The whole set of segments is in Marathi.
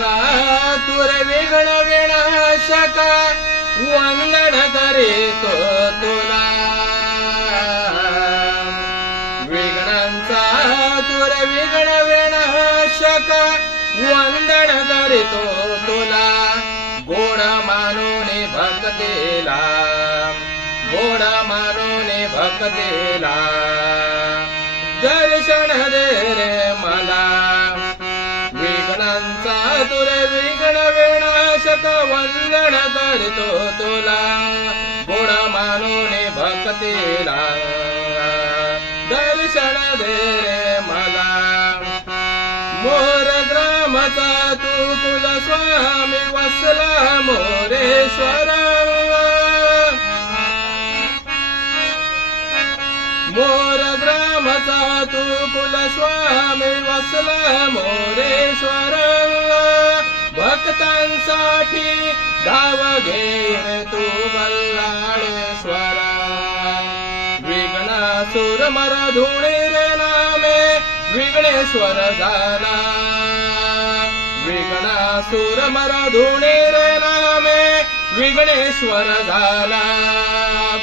विघ्नांचा तुर विघ्न विनाशक वंदन करीतो तुला विघ्नांचा तुर विघ्न विनाशक वंदन करीतो तुला गोड मानून भक्तीला गोड मानून भक्तीला दर्शन दे रे मला विघ्नांचा तुर विघ्न विनाशक वंदन करतो तुला गोड मानून भक्तीला दर्शन दे रे मला मोर ग्रामचा तू कुलस्वामी वसला मोरेश्वर मोर ग्रामचा तू कुलस्वामी वसला मोरेश्वर भक्तांसाठी धाव घेर तू बल्लाळेश्वर विघ्नासुर मरधुणे रे नामे विघ्नेश्वर झाला विघ्नासुर मरधुणे रे नामे विघ्नेश्वर झाला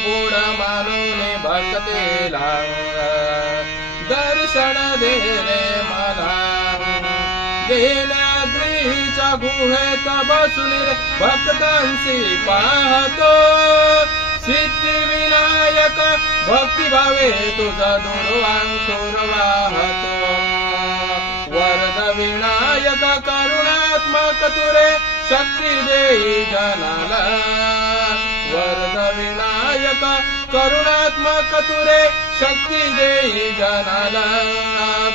गोड मानून भक्तीला दर्शन दे रे मला गेल्याद्रीच्या गुहेत बसून रे भक्तांशी पाहतो सिद्धिविनायक भक्तिभावे तुझा दुर्वांकुर वाहतो वरद विनायक करुणात्मक तुरे शक्ती देई जनाला वरद विनायक करुणात्मक तुरे शक्ती देई जनाला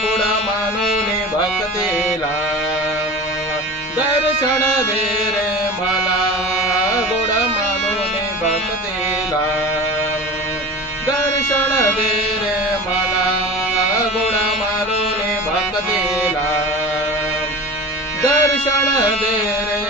गुण मानून भक्तीला दर्शन दे रे मला गुण मानून भक्तीला दर्शन दे रे मला गुण मानून भक्तीला दर्शन दे रे